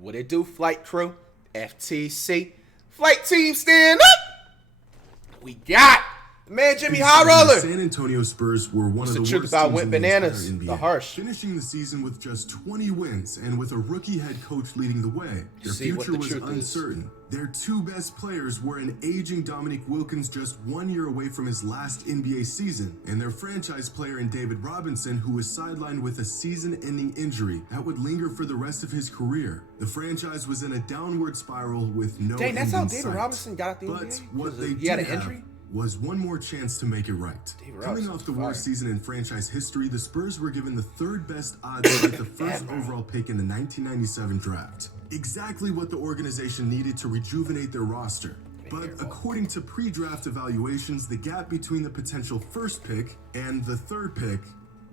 What it do, flight crew? FTC. Flight team, stand up! We got man Jimmy High The Roller. San Antonio Spurs were one of the the truth worst about teams Went in the Bananas, entire NBA, the harsh. finishing the season with just 20 wins and with a rookie head coach leading the way. Their See what future the was truth is. uncertain. Their two best players were an aging Dominique Wilkins just 1 year away from his last NBA season, and their franchise player in David Robinson, who was sidelined with a season-ending injury that would linger for the rest of his career. The franchise was in a downward spiral with no Dang, that's end how in David sight. Robinson got out the But NBA? what they He had did an injury? have was one more chance to make it right. David Coming Robinson's off the fire. worst season in franchise history, the Spurs were given the third best odds to get the first overall pick in the 1997 draft. Exactly what the organization needed to rejuvenate their roster. But according to pre-draft evaluations, the gap between the potential first pick and the third pick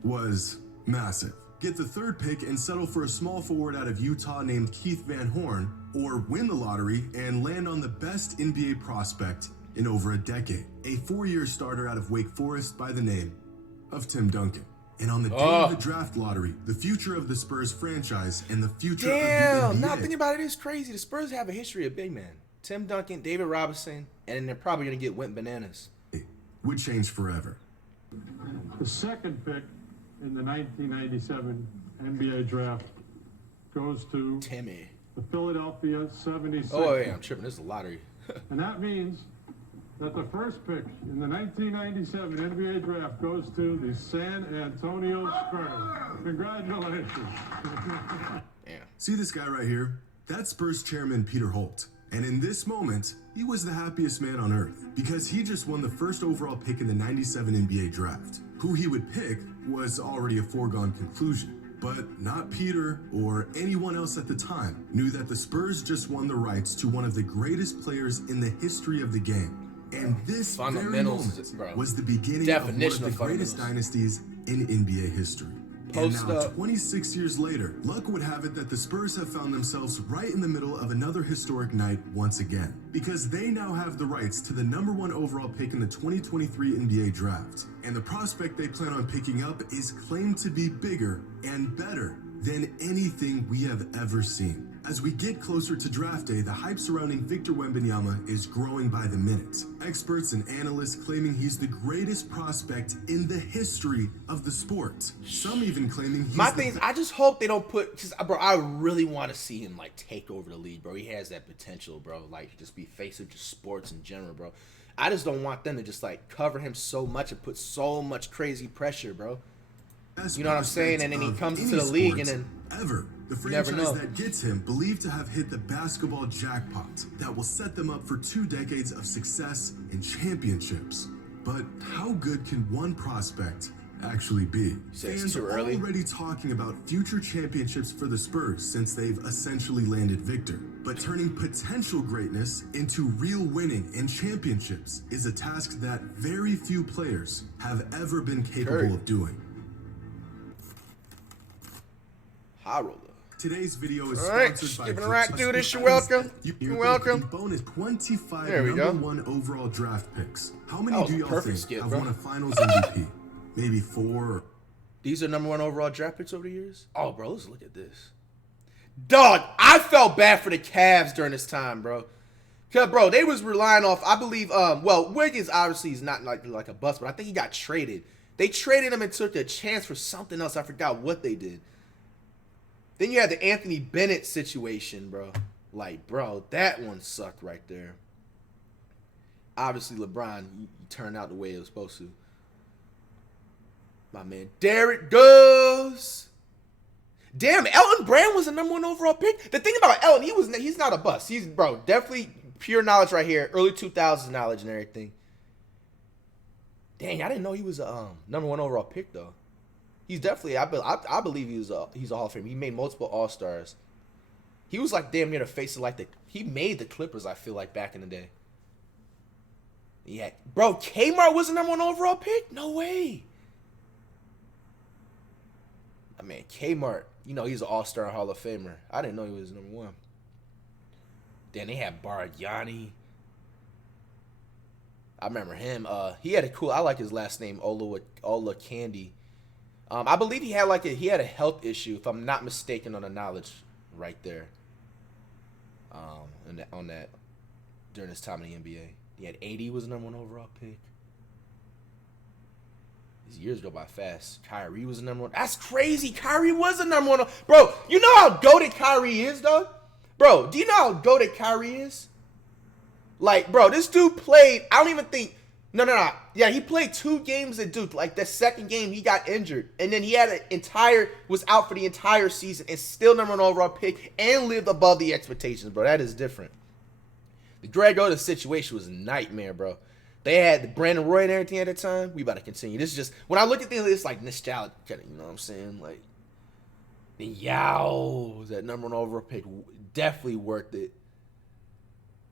was massive. Get the third pick and settle for a small forward out of Utah named Keith Van Horn, or win the lottery and land on the best NBA prospect in over a decade, a 4-year starter out of Wake Forest by the name of Tim Duncan. And on the day of the draft lottery, the future of the Spurs franchise and the future of the NBA. Now thinking about it is crazy. The Spurs have a history of big man. Tim Duncan, David Robinson, and they're probably going to get Went Bananas. Would change forever. The second pick in the 1997 NBA draft goes to Timmy. the Philadelphia 76ers. Oh, yeah, I'm tripping. This is a lottery. And that means that the first pick in the 1997 NBA draft goes to the San Antonio Spurs. Congratulations. Yeah. See this guy right here? That's Spurs chairman Peter Holt. And in this moment, he was the happiest man on earth because he just won the first overall pick in the 97 NBA draft. Who he would pick was already a foregone conclusion. But not Peter or anyone else at the time knew that the Spurs just won the rights to one of the greatest players in the history of the game. And this very Fundamentals, moment bro. was the beginning Definition of one of the of greatest dynasties in NBA history. Post And now, up. 26 years later, luck would have it that the Spurs have found themselves right in the middle of another historic night once again, because they now have the rights to the #1 overall pick in the 2023 NBA draft. And the prospect they plan on picking up is claimed to be bigger and better than anything we have ever seen. As we get closer to draft day, the hype surrounding Victor Wembanyama is growing by the minute. Experts and analysts claiming he's the greatest prospect in the history of the sport. Some even claiming he's My thing is, I just hope they don't put, because, bro, I really want to see him, like, take over the league, bro. He has that potential, bro. Like, just be face of just sports in general, bro. I just don't want them to just, like, cover him so much and put so much crazy pressure, bro. You know what I'm saying? And then he comes into the league and then ever. The never franchise know. that gets him believed to have hit the basketball jackpot that will set them up for 2 decades of success and championships. But how good can one prospect actually be? say it's Fans too are early? already talking about future championships for the Spurs since they've essentially landed Victor. But turning potential greatness into real winning and championships is a task that very few players have ever been capable Curry. of doing. high roller. Today's video is All right, sponsored by skipping around through this. Tuscan You're welcome. Ice. You're got welcome. the bonus 25 There we go. #1 overall draft picks. How many That was do a y'all perfect think skip, have bro. won a Finals MVP? Maybe 4. These are #1 overall draft picks over the years? Oh, bro, let's look at this. Dog, I felt bad for the Cavs during this time, bro. Because, bro, they was relying off, I believe, well, Wiggins obviously is not like a bust, but I think he got traded. They traded him and took a chance for something else. I forgot what they did. Then you had the Anthony Bennett situation, bro. Like, bro, that one sucked right there. Obviously, LeBron, he turned out the way it was supposed to. My man, there it goes. Damn, Elton Brand was the #1 overall pick. The thing about Elton, he's not a bust. He's, bro, definitely pure knowledge right here. Early 2000s knowledge and everything. Dang, I didn't know he was a #1 overall pick though. He's definitely, I believe he's a Hall of Fame. He made multiple All-Stars. He was like damn near the face of like he made the Clippers, I feel like, back in the day. Yeah, bro, Kmart was the #1 overall pick? No way. I mean, Kmart, you know, he's an All-Star and Hall of Famer. I didn't know he was #1. Then they had Bargiani. I remember him. He had a cool, I like his last name, Ola Candy. I believe he had a health issue, if I'm not mistaken on the knowledge right there. on that during his time in the NBA. He had 80 was the number 1 overall pick. These years go by fast. Kyrie was the number 1. That's crazy. Kyrie was the number 1. Bro, you know how goated Kyrie is, dog? Bro, do you know how goated Kyrie is? Like, bro, this dude played, I don't even think, no. Yeah, he played 2 games at Duke. Like, the second game, he got injured. And then he had was out for the entire season and still number 1 overall pick and lived above the expectations, bro. That is different. The Greg Oden situation was a nightmare, bro. They had Brandon Roy and everything at the time. We about to continue. This is just, when I look at things, it's like nostalgic, you know what I'm saying? Like, the Yao, that number 1 overall pick, definitely worth it.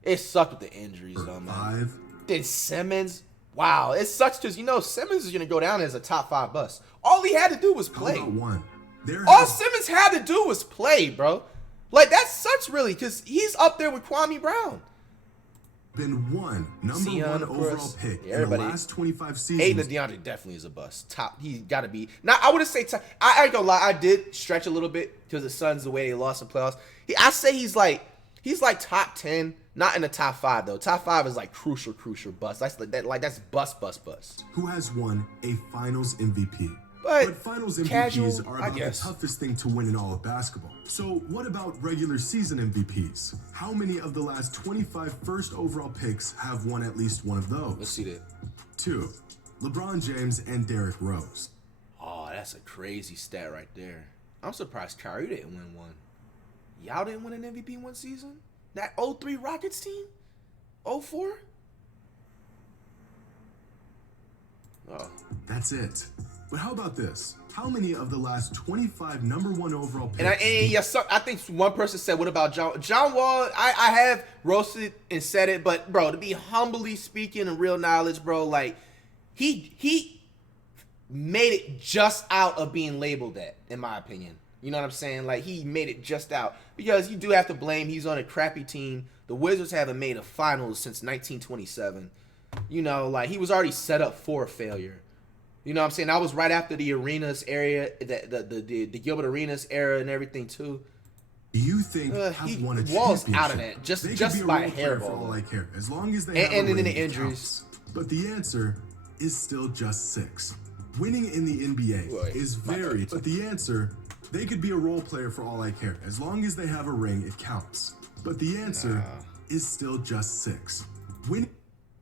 It sucked with the injuries, though, man. Then Simmons, wow, it sucks because, Simmons is going to go down as a top 5 bust. All he had to do was play. All Simmons had to do was play, bro. Like, that sucks, really, because he's up there with Kwame Brown. Been one number Zion, 1 overall pick in the last 25 seasons. Hayden DeAndre definitely is a bust. Top, he got to be. Now, I wouldn't say top. I ain't gonna lie, I did stretch a little bit because the Suns, the way they lost in playoffs. I say he's like top 10, not in the top 5 though. Top 5 is like crucial bust. That's bust. Who has won a Finals MVP? But Finals MVPs casual, are about the toughest thing to win in all of basketball. So what about regular season MVPs? How many of the last 25 first overall picks have won at least one of those? Let's see that. 2. LeBron James and Derrick Rose. Oh, that's a crazy stat right there. I'm surprised Kyrie didn't win one. Y'all didn't win an MVP one season? That 03 Rockets team? 04? Oh. That's it. But how about this? How many of the last 25 number 1 overall picks? I think one person said, what about John Wall? I have roasted and said it, but bro, to be humbly speaking and real knowledge, bro, like he made it just out of being labeled that, in my opinion. You know what I'm saying? Like, he made it just out. Because you do have to blame, he's on a crappy team. The Wizards haven't made a finals since 1927. Like, he was already set up for a failure. You know what I'm saying? That was right after the Arenas area, the Gilbert Arenas era and everything too. Do you think have won a Wall's championship? out of that, just by a hairball. For all I care, as long as they have and a then ring, the injuries. But the answer is still just 6. Winning in the NBA is very. But the answer, they could be a role player for all I care. As long as they have a ring, it counts. But the answer is still just 6. Winning.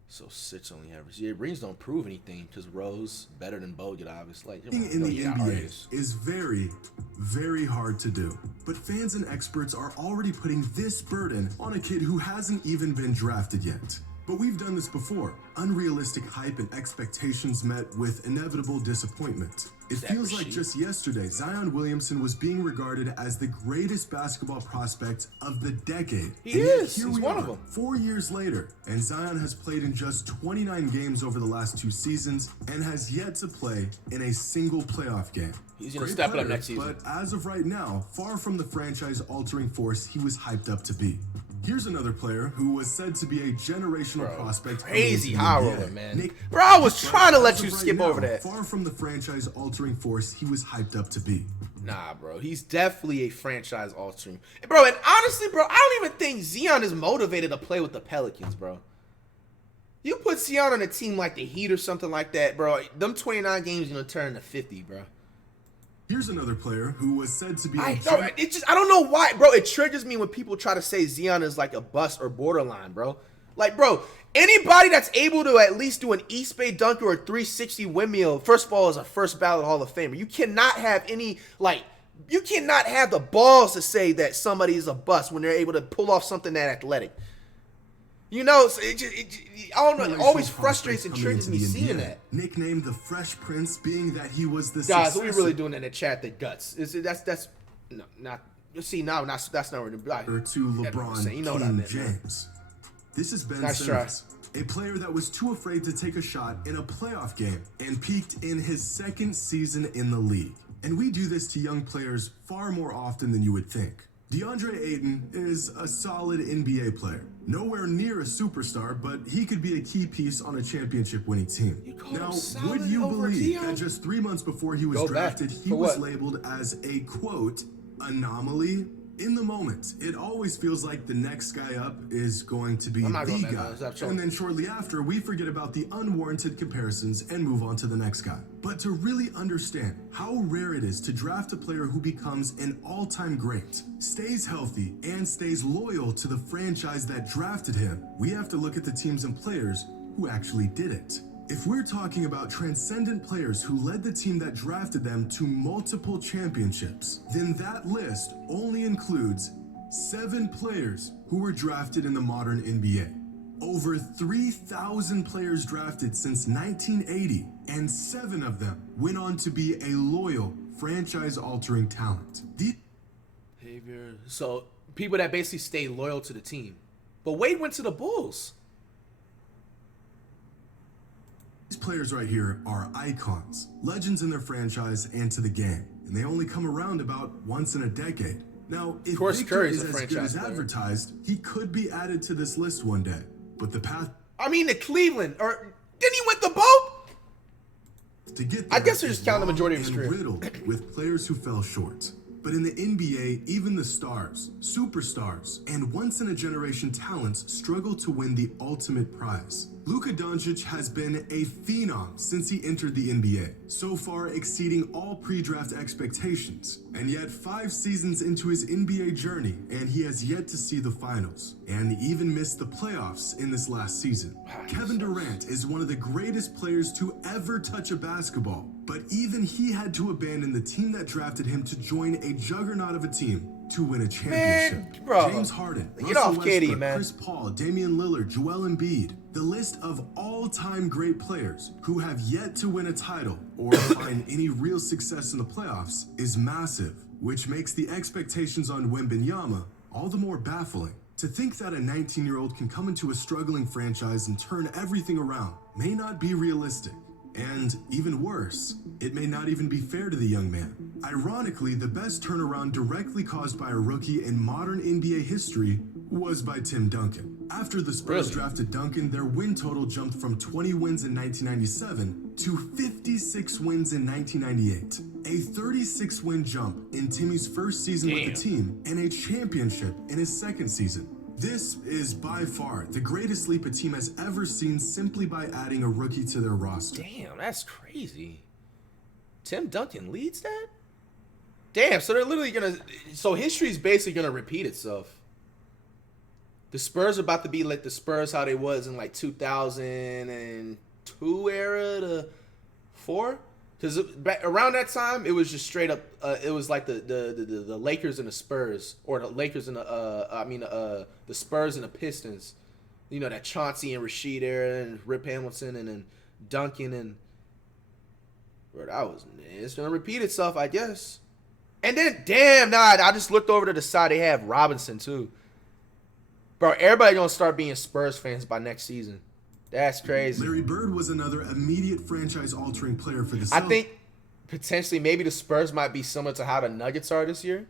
So 6 only average. Yeah, rings don't prove anything because Rose better than Bogut, obviously. In the NBA is very, very hard to do. But fans and experts are already putting this burden on a kid who hasn't even been drafted yet. But we've done this before. Unrealistic hype and expectations met with inevitable disappointment. It feels like just yesterday, Zion Williamson was being regarded as the greatest basketball prospect of the decade. He is. He's one of them. 4 years later, and Zion has played in just 29 games over the last 2 seasons and has yet to play in a single playoff game. He's going to step it up next season. But as of right now, far from the franchise-altering force he was hyped up to be. Here's another player who was said to be a generational prospect. Crazy high roller, man. Bro, I was trying to let you skip over that. Far from the franchise-altering force he was hyped up to be. Nah, bro. He's definitely a franchise-altering. Bro, and honestly, bro, I don't even think Zion is motivated to play with the Pelicans, bro. You put Zion on a team like the Heat or something like that, bro, them 29 games are going to turn into 50, bro. Here's another player who was said to be I don't know why, bro. It triggers me when people try to say Zion is like a bust or borderline, bro. Like, bro, anybody that's able to at least do an East Bay dunk or a 360 windmill, first of all, is a first ballot Hall of Famer. You cannot have you cannot have the balls to say that somebody is a bust when they're able to pull off something that athletic. I don't know. It always frustrates and triggers me seeing that. Nicknamed the Fresh Prince, being that he was the guys. What are we really doing in the chat? The guts. That's no, not. You see now, that's not really like. Or to LeBron James. This is Ben Simmons, a player that was too afraid to take a shot in a playoff game and peaked in his 2nd season in the league. And we do this to young players far more often than you would think. DeAndre Ayton is a solid NBA player. Nowhere near a superstar, but he could be a key piece on a championship-winning team. Now, would you believe that just 3 months before he was drafted, he was labeled as a, quote, anomaly? In the moment, it always feels like the next guy up is going to be I'm not the going guy. back. And then shortly after, we forget about the unwarranted comparisons and move on to the next guy. But to really understand how rare it is to draft a player who becomes an all-time great, stays healthy, and stays loyal to the franchise that drafted him, we have to look at the teams and players who actually did it. If we're talking about transcendent players who led the team that drafted them to multiple championships, then that list only includes 7 players who were drafted in the modern NBA. Over 3,000 players drafted since 1980, and 7 of them went on to be a loyal, franchise-altering talent. Behavior. So people that basically stay loyal to the team. But Wade went to the Bulls. These players right here are icons, legends in their franchise and to the game, and they only come around about once in a decade. Now, if Victor is as good as advertised, he could be added to this list one day, but the path... I mean, to Cleveland, or didn't he win the boat? To get I guess they're just counting the majority of his career. Riddled with players who fell short. But in the NBA, even the stars, superstars, and once-in-a-generation talents struggle to win the ultimate prize. Luka Doncic has been a phenom since he entered the NBA, so far exceeding all pre-draft expectations. And yet 5 seasons into his NBA journey, and he has yet to see the finals, and even missed the playoffs in this last season. Kevin Durant is one of the greatest players to ever touch a basketball, but even he had to abandon the team that drafted him to join a juggernaut of a team to win a championship. Man, bro. James Harden, Get Russell off Westbrook, KD, man. Chris Paul, Damian Lillard, Joel Embiid. The list of all-time great players who have yet to win a title or find any real success in the playoffs is massive, which makes the expectations on Wembanyama all the more baffling. To think that a 19-year-old can come into a struggling franchise and turn everything around may not be realistic. And even worse, it may not even be fair to the young man. Ironically, the best turnaround directly caused by a rookie in modern NBA history was by Tim Duncan. After the Spurs drafted Duncan, their win total jumped from 20 wins in 1997 to 56 wins in 1998. A 36-win jump in Timmy's first season with the team and a championship in his second season. This is by far the greatest leap a team has ever seen simply by adding a rookie to their roster. Damn, that's crazy. Tim Duncan leads that? Damn, so they're literally gonna... So history's basically gonna repeat itself. The Spurs are about to be like the Spurs how they was in like 2002 era to 4. Because around that time, it was just straight up. It was like the Lakers and the Spurs, or the Lakers and the Spurs and the Pistons. You know, that Chauncey and Rasheed era and Rip Hamilton and then Duncan and bro, it's gonna repeat itself, I guess. And then damn, I just looked over to the side. They have Robinson too. Bro, everybody gonna start being Spurs fans by next season. That's crazy. Larry Bird was another immediate franchise-altering player for the Celtics. I think potentially maybe the Spurs might be similar to how the Nuggets are this year.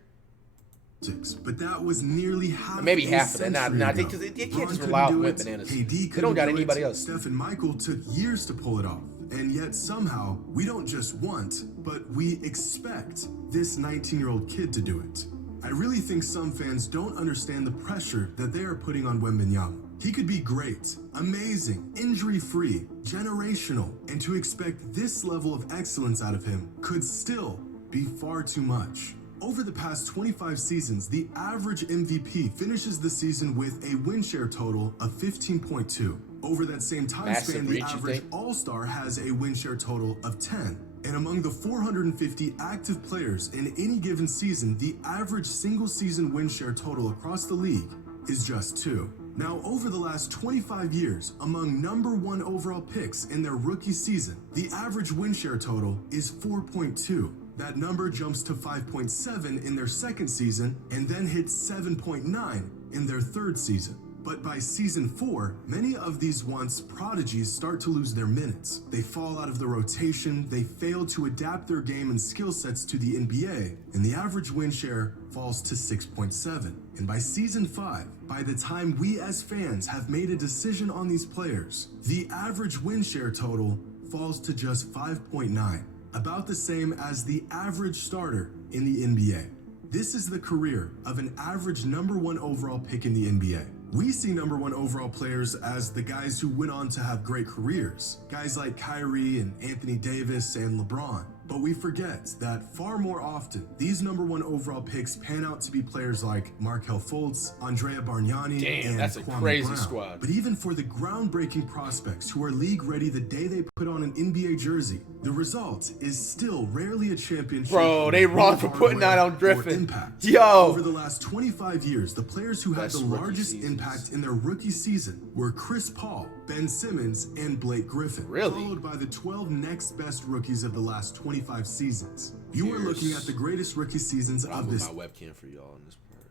But that was nearly half maybe half of that. Nah, they can't just rely on Wembanyama. They don't got anybody else. Steph and Michael took years to pull it off. And yet somehow, we don't just want, but we expect this 19-year-old kid to do it. I really think some fans don't understand the pressure that they are putting on Wembanyama. He could be great, amazing, injury-free, generational, and to expect this level of excellence out of him could still be far too much. Over the past 25 seasons, the average MVP finishes the season with a win share total of 15.2. Over that same time span, the average All-Star has a win share total of 10. And among the 450 active players in any given season, the average single-season win share total across the league is just 2. Now, over the last 25 years, among #1 overall picks in their rookie season, the average win share total is 4.2. That number jumps to 5.7 in their second season and then hits 7.9 in their third season. But by season 4, many of these once prodigies start to lose their minutes. They fall out of the rotation, they fail to adapt their game and skill sets to the NBA, and the average win share falls to 6.7. And by season 5, by the time we as fans have made a decision on these players, the average win share total falls to just 5.9, about the same as the average starter in the NBA. This is the career of an average #1 overall pick in the NBA. We see #1 overall players as the guys who went on to have great careers, guys like Kyrie and Anthony Davis and LeBron. But we forget that far more often, these #1 overall picks pan out to be players like Markelle Fultz, Andrea Bargnani, and that's a Kwame crazy Brown. squad. But even for the groundbreaking prospects who are league ready the day they put on an NBA jersey, the result is still rarely a championship. Bro, they wrong for putting that on Griffin. Impact. Yo. Over the last 25 years, the players who had Best the rookie largest seasons. impact in their rookie season were Chris Paul, Ben Simmons, and Blake Griffin. Really? Followed by the 12 next best rookies of the last 25 seasons. You are looking at the greatest rookie seasons I'll of move this. my webcam for y'all in this part.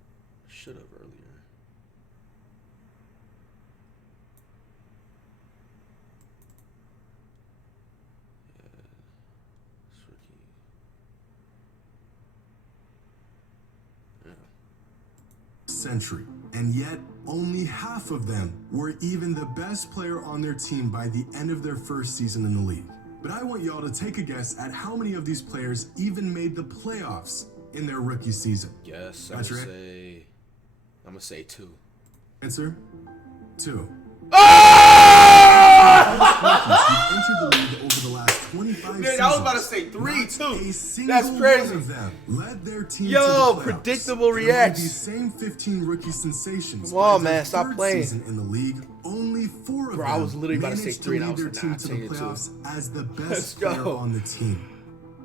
Should have earlier. This rookie. Century, and yet only half of them were even the best player on their team by the end of their first season in the league. But I want y'all to take a guess at how many of these players even made the playoffs in their rookie season. Yes, I'm That's gonna right. say. I'm gonna say 2. Answer: 2. Oh! Entered the league over the last 25 Man, seasons. I was about to say 3 Not too. a single That's crazy. one of them led their team Yo, to the playoffs. predictable And among reacts. These same 15 rookie sensations. Come on, by their man, stop third playing. Season in the league, only 4 of Bro, them I was literally about to say managed 3 and I lead was their like, team nah, to take the it to. playoffs as the Let's best go. player on the team.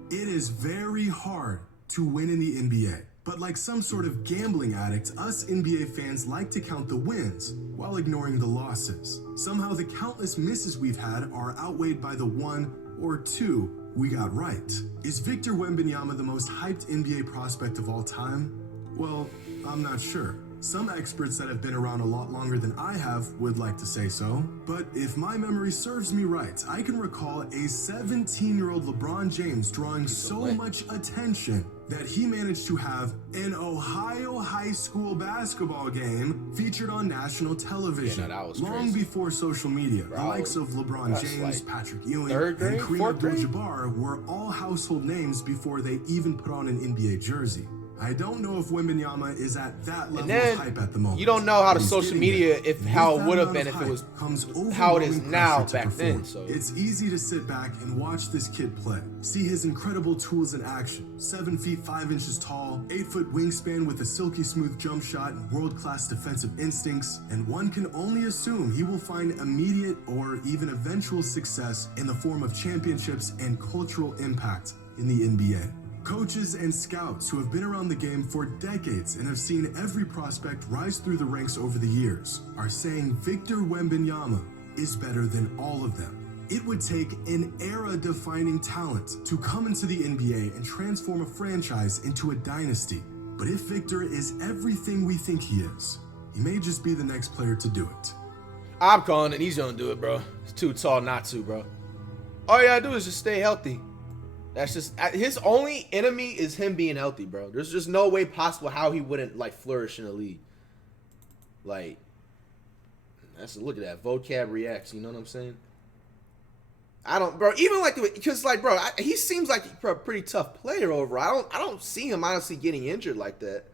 It is very hard to win in the NBA. But like some sort of gambling addict, us NBA fans like to count the wins while ignoring the losses. Somehow the countless misses we've had are outweighed by the 1 or 2 we got right. Is Victor Wembanyama the most hyped NBA prospect of all time? Well, I'm not sure. Some experts that have been around a lot longer than I have would like to say so. But if my memory serves me right, I can recall a 17-year-old LeBron James drawing so much attention that he managed to have an Ohio high school basketball game featured on national television. Yeah, no, that was long crazy. before social media. The likes of LeBron that's James, like Patrick Ewing, 3rd grade, and Kareem 4th grade? Abdul-Jabbar were all household names before they even put on an NBA jersey. I don't know if Wembanyama is at that level then of hype at the moment. you don't know how the but he's social getting media, there. if And how with it that would have amount been of if it was hype comes how it is overwhelming now pressure to back then. perform. So It's easy to sit back and watch this kid play, see his incredible tools in action. 7 feet 5 inches tall, 8-foot wingspan with a silky smooth jump shot and world-class defensive instincts, and one can only assume he will find immediate or even eventual success in the form of championships and cultural impact in the NBA. Coaches and scouts who have been around the game for decades and have seen every prospect rise through the ranks over the years are saying Victor Wembanyama is better than all of them. It would take an era-defining talent to come into the NBA and transform a franchise into a dynasty. But if Victor is everything we think he is, he may just be the next player to do it. I'm calling it. He's gonna do it, bro. He's too tall not to, bro. All you gotta do is just stay healthy. That's just his only enemy is him being healthy, bro. There's just no way possible how he wouldn't like flourish in the league. Like, look at that vocab reacts. You know what I'm saying? I don't, bro. Even like because like, bro, he seems like a pretty tough player overall. I don't see him honestly getting injured like that.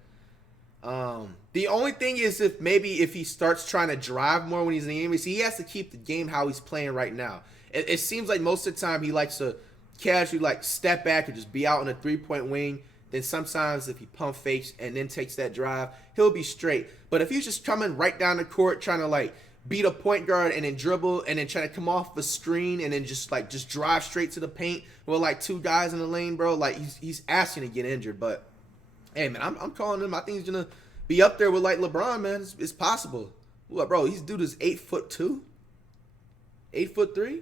The only thing is if he starts trying to drive more when he's in the game, he has to keep the game how he's playing right now. It seems like most of the time he likes to casually like step back and just be out on a 3-point wing. Then sometimes if he pump fakes and then takes that drive, he'll be straight. But if he's just coming right down the court trying to like beat a point guard and then dribble and then trying to come off the screen and then just drive straight to the paint with like 2 guys in the lane, bro, like he's asking to get injured. But hey, man, I'm calling him. I think he's gonna be up there with like LeBron, man. It's possible. What, bro? He's dude is 8'2", 8'3".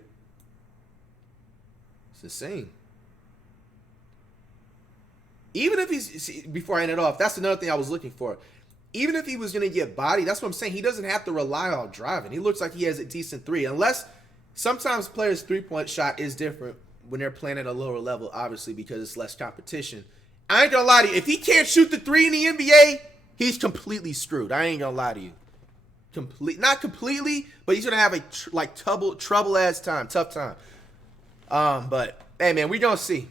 It's insane. Even if he's, before I end it off, that's another thing I was looking for. Even if he was going to get bodied, that's what I'm saying. He doesn't have to rely on driving. He looks like he has a decent 3. Unless sometimes players' 3-point shot is different when they're playing at a lower level, obviously, because it's less competition. I ain't going to lie to you. If he can't shoot the 3 in the NBA, he's completely screwed. I ain't going to lie to you. Not completely, but he's going to have a tough time. But, hey, man, we going to see.